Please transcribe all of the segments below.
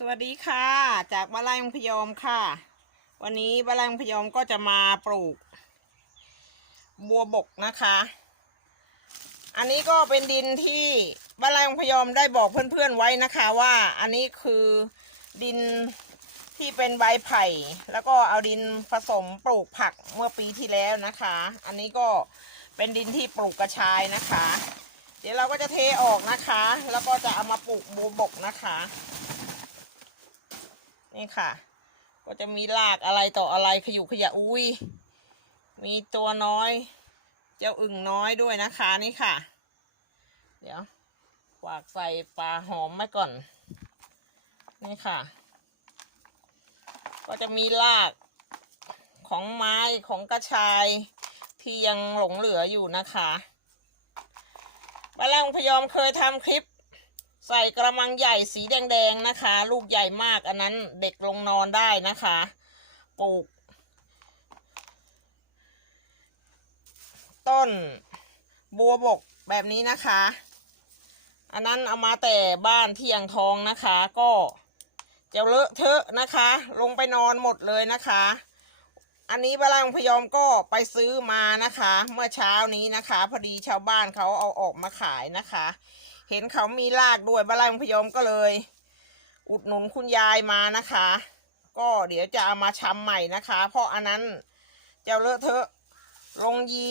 สวัสดีค่ะ จากบ้านไร่มังพยอมค่ะ วันนี้บ้านไร่มังพยอมก็จะมาปลูก บัวบกนะคะ อันนี้ก็เป็นดินที่บ้านไร่มังพยอมได้บอกเพื่อนๆไว้นะคะว่าอันนี้คือดินที่เป็นใบไผ่ แล้วก็เอาดินผสมปลูกผักเมื่อปีที่แล้วนะคะ อันนี้ก็เป็นดินที่ปลูกกระชายนะคะ เดี๋ยวเราก็จะเทออกนะคะ แล้วก็จะเอามาปลูกบัวบกนะคะ นี่ค่ะ ก็จะมีรากอะไรต่ออะไรขยุขยะอุ้ยมีตัวน้อย เจ้าอึ่งน้อยด้วยนะคะนี่ค่ะ เดี๋ยวฝากใส่ปลาหอมไว้ก่อน นี่ค่ะ ก็จะมีรากของไม้ของกระชาย ที่ยังหลงเหลืออยู่นะคะบ้านแรกพยอมเคยทำคลิป ใส่กระมังใหญ่สีแดงๆนะคะ ลูกใหญ่มากอันนั้นเด็กลงนอนได้นะคะปลูก ต้นบัวบกแบบนี้นะคะ อันนั้นเอามาแต่บ้านที่ยังทองนะคะ ก็จะเลอะเทอะนะคะ ลงไปนอนหมดเลยนะคะ อันนี้บาลังพยอมก็ไปซื้อมานะคะ เมื่อเช้านี้นะคะ พอดีชาวบ้านเขาเอาออกมาขายนะคะ เห็นเขามีรากด้วยบาลังพยอมก็เลย อุดหนุนคุณยายมานะคะ ก็เดี๋ยวจะเอามาชำใหม่นะคะ เพราะอันนั้นจะเลอะเทอะลงยี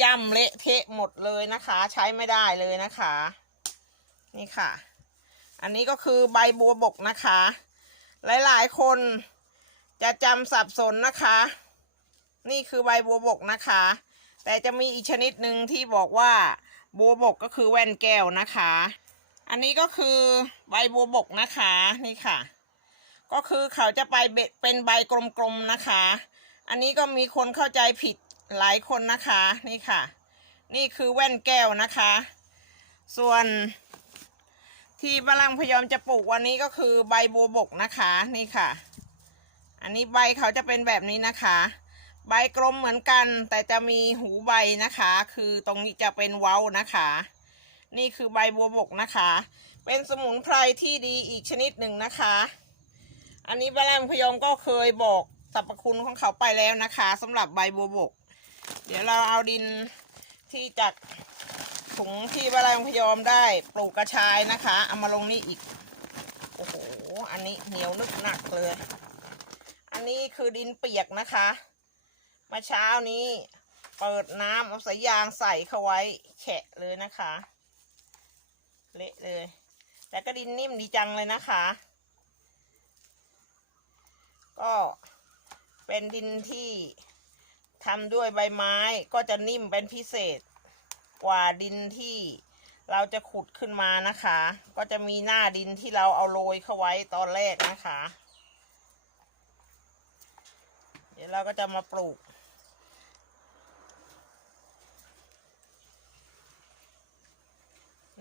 ย่ำเละเทะหมดเลยนะคะ ใช้ไม่ได้เลยนะคะ นี่ค่ะ อันนี้ก็คือใบบัวบกนะคะ หลายๆ คนจะจำสับสนนะคะ นี่คือใบบัวบกนะคะ แต่จะมีอีกชนิดหนึ่งที่บอกว่า บัวบกก็คือแว่นแก้วนะคะ อันนี้ก็คือใบบัวบกนะคะนี่ค่ะ ก็คือเขาจะไปเบ็ดเป็นใบกลมๆนะคะ อันนี้ก็มีคนเข้าใจผิดหลายคนนะคะนี่ค่ะ นี่คือแว่นแก้วนะคะ ส่วนที่บาลังพยอมจะปลูกวันนี้ก็คือใบบัวบกนะคะนี่ค่ะ อันนี้ใบเขาจะเป็นแบบนี้นะคะ ใบกลมเหมือนกัน แต่จะมีหูใบนะคะ คือตรงนี้จะเป็นเว้านะคะ นี่คือใบบัวบกนะคะ เป็นสมุนไพรที่ดีอีกชนิดหนึ่งนะคะ อันนี้บาลังพยอมก็เคยบอกสรรพคุณของเขาไปแล้วนะคะสำหรับใบบัวบก เดี๋ยวเราเอาดินที่จากถุงที่บาลังพยอมได้ปลูกกระชายนะคะเอามาลงนี่อีกโอ้โหอันนี้เหนียวนึกหนักเลย อันนี้คือดินเปียกนะคะ มื่อเช้านี้ เปิดน้ำเอาสายยางใส่เข้าไว้แฉะเลยนะคะ เละเลย แต่ก็ดินนิ่มดีจังเลยนะคะ ก็เป็นดินที่ทำด้วยใบไม้ก็จะนิ่มเป็นพิเศษกว่าดินที่เราจะขุดขึ้นมานะคะ ก็จะมีหน้าดินที่เราเอาโรยเข้าไว้ตอนแรกนะคะ เดี๋ยวเราก็จะมาปลูก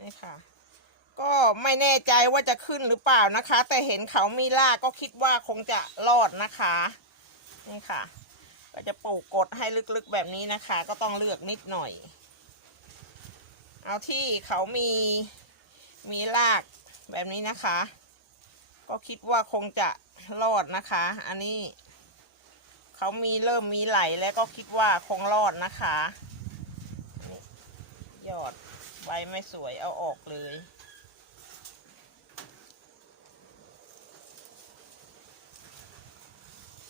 นี่ค่ะ ก็ไม่แน่ใจว่าจะขึ้นหรือเปล่านะคะ แต่เห็นเขามีรากก็คิดว่าคงจะรอดนะคะ นี่ค่ะ ก็จะปลูกกดให้ลึกๆแบบนี้นะคะ ก็ต้องเลือกนิดหน่อย เอาที่เขามีมีรากแบบนี้นะคะ ก็คิดว่าคงจะรอดนะคะ อันนี้เขามีเริ่มมีไหลแล้วก็คิดว่าคงรอดนะคะ ยอด ใบไม่สวยเอาออกเลย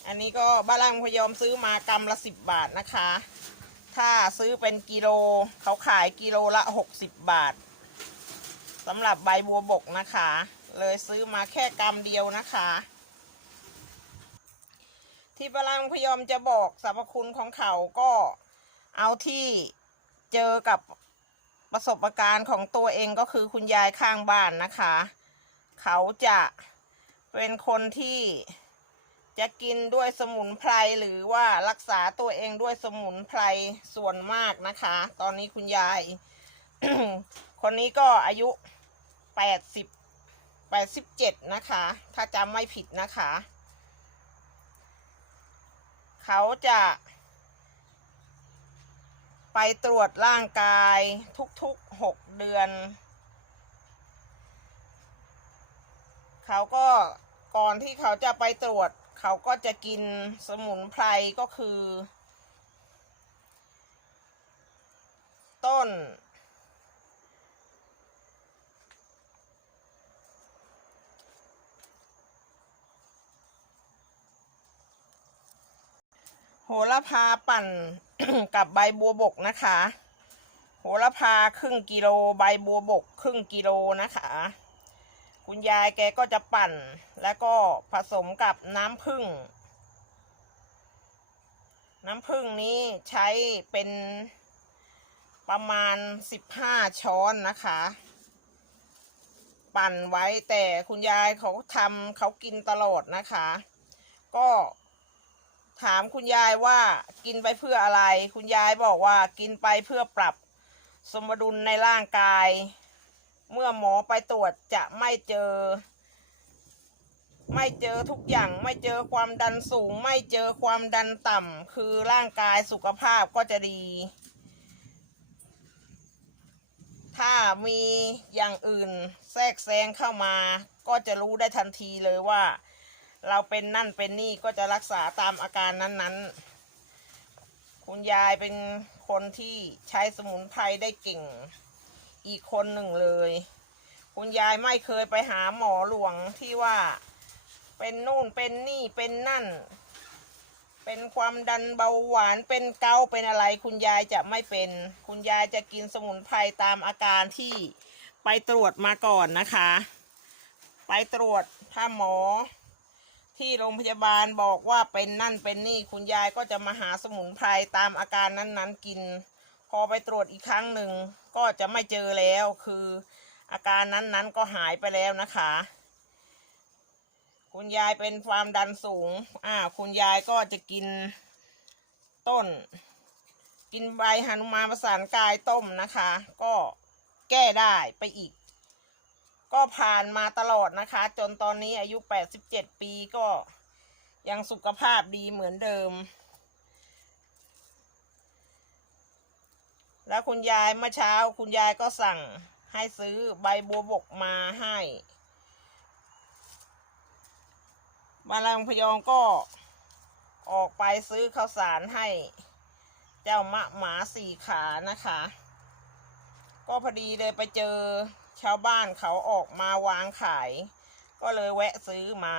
อันนี้ก็บ้านล่างพยอมซื้อมากำละสิบบาทนะคะ ถ้าซื้อเป็นกิโลเขาขายกิโลละหกสิบบาทสำหรับใบบัวบกนะคะ เลยซื้อมาแค่กำเดียวนะคะที่บ้านล่างพยอมจะบอกสรรพคุณของเขาก็เอาที่เจอกับ ประสบการณ์ของตัวเองก็คือคุณยายข้างบ้านนะคะ เขาจะเป็นคนที่จะกินด้วยสมุนไพรหรือว่ารักษาตัวเองด้วยสมุนไพรส่วนมากนะคะ ตอนนี้คุณยาย คนนี้ก็อายุแปดสิบแปดสิบเจ็ดนะคะ ถ้าจำไม่ผิดนะคะ เขาจะ ไปตรวจร่างกายทุกๆหกเดือน เขาก็ก่อนที่เขาจะไปตรวจ เขาก็จะกินสมุนไพรก็คือ ต้น โหระพาปั่น กับใบบัวบกนะคะ โหระพาครึ่งกิโลใบบัวบกครึ่งกิโลนะคะ คุณยายแกก็จะปั่นแล้วก็ผสมกับน้ำผึ้งน้ำผึ้งนี้ใช้เป็นประมาณสิบห้าช้อนนะคะ ปั่นไว้แต่คุณยายเขาทำเขากินตลอดนะคะ ก็ ถามคุณยายว่ากินไปเพื่ออะไร คุณยายบอกว่ากินไปเพื่อปรับสมดุลในร่างกาย เมื่อหมอไปตรวจจะไม่เจอ ไม่เจอทุกอย่างไม่เจอความดันสูง ไม่เจอความดันต่ำคือร่างกายสุขภาพก็จะดี ถ้ามีอย่างอื่นแทรกแซงเข้ามา ก็จะรู้ได้ทันทีเลยว่า เราเป็นนั่นเป็นนี่ก็จะรักษาตามอาการนั้นๆ คุณยายเป็นคนที่ใช้สมุนไพรได้เก่ง อีกคนหนึ่งเลย คุณยายไม่เคยไปหาหมอหลวงที่ว่าเป็นนู่นเป็นนี่เป็นนั่น เป็นความดันเบาหวานเป็นเกาเป็นอะไร คุณยายจะไม่เป็น คุณยายจะกินสมุนไพรตามอาการที่ไปตรวจมาก่อนนะคะ ไปตรวจถ้าหมอ ที่โรงพยาบาลบอกว่าเป็นนั่นเป็นนี่คุณยายก็จะมาหาสมุนไพรตามอาการนั้นๆกิน พอไปตรวจอีกครั้งหนึ่งก็จะไม่เจอแล้วคืออาการนั้นๆก็หายไปแล้วนะคะ คุณยายเป็นความดันสูงอ่าคุณยายก็จะกินต้น กินใบหนุมานประสานกายต้มนะคะ ก็แก้ได้ไปอีก ก็ผ่านมาตลอดนะคะ จนตอนนี้อายุ 87 ปีก็ยังสุขภาพดีเหมือนเดิม แล้วคุณยายเมื่อเช้าคุณยายก็สั่งให้ซื้อใบบัวบกมาให้มาลังพยองก็ออกไปซื้อข้าวสารให้ เจ้ามะหมาสี่ขานะคะ ก็พอดีเลยไปเจอ ชาวบ้านเขาออกมาวางขาย ก็เลยแวะซื้อมา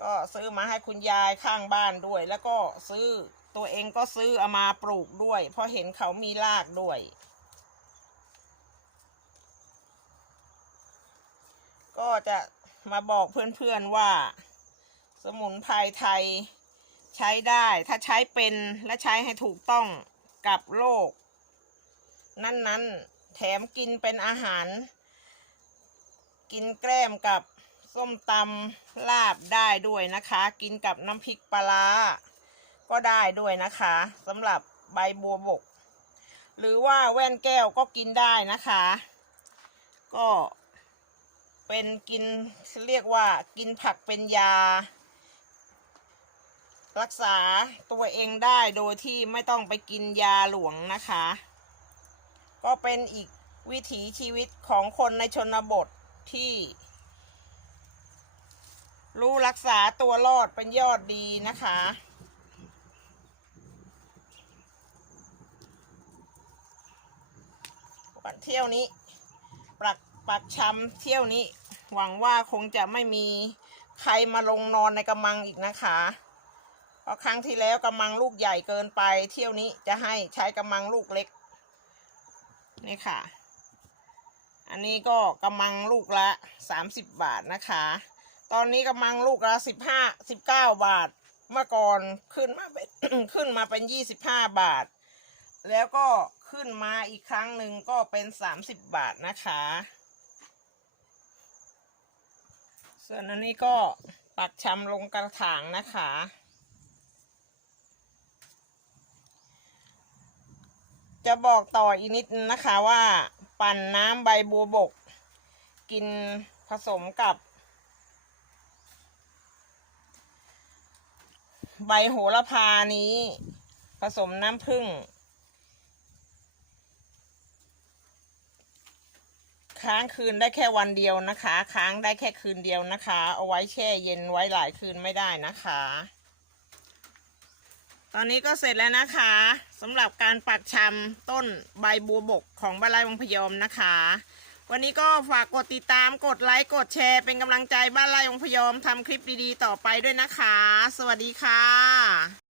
ก็ซื้อมาให้คุณยายข้างบ้านด้วย แล้วก็ซื้อตัวเองก็ซื้อเอามาปลูกด้วย เพราะเห็นเขามีรากด้วย ก็จะมาบอกเพื่อนๆว่า สมุนไพรไทยใช้ได้ถ้าใช้เป็นและใช้ให้ถูกต้องกับโรคนั้นๆ แถมกินเป็นอาหาร กินแกล้มกับส้มตำลาบได้ด้วยนะคะ กินกับน้ำพริกปลาก็ได้ด้วยนะคะสำหรับใบบัวบก หรือว่าแว่นแก้วก็กินได้นะคะ ก็เป็นกินเรียกว่ากินผักเป็นยา รักษาตัวเองได้โดยที่ไม่ต้องไปกินยาหลวงนะคะ ก็เป็นอีกวิถีชีวิตของคนในชนบทที่ รู้รักษาตัวรอดเป็นยอดดีนะคะ วันเที่ยวนี้ ปักปักชำเที่ยวนี้ หวังว่าคงจะไม่มีใครมาลงนอนในกำมังอีกนะคะเพราะครั้งที่แล้วกำมังลูกใหญ่เกินไป เที่ยวนี้จะให้ใช้กำมังลูกเล็ก นี่ค่ะ อันนี้ก็กำมังลูกละสามสิบบาทนะคะ ตอนนี้กำมังลูกละสิบห้าสิบเก้าบาท เมื่อก่อนขึ้นมาเป็นขึ้นมาเป็นยี่สิบห้าบาท แล้วก็ขึ้นมาอีกครั้งหนึ่งก็เป็นสามสิบบาทนะคะ ส่วนอันนี้ก็ปักชำลงกระถางนะคะ จะบอกต่ออีกนิดนะคะว่าปั่นน้ำใบบัวบก กินผสมกับ ใบโหระพานี้ ผสมน้ำผึ้งค้างคืนได้แค่วันเดียวนะคะ ค้างได้แค่คืนเดียวนะคะ เอาไว้แช่เย็นไว้หลายคืนไม่ได้นะคะ ตอนนี้ก็เสร็จแล้วนะคะสำหรับการปักชำต้นใบบัวบกของบ้านไร่วังพยอมนะคะ วันนี้ก็ฝากกดติดตามกดไลค์กดแชร์ เป็นกำลังใจบ้านไร่วังพยอมทำคลิปดีๆ ต่อไปด้วยนะคะ สวัสดีค่ะ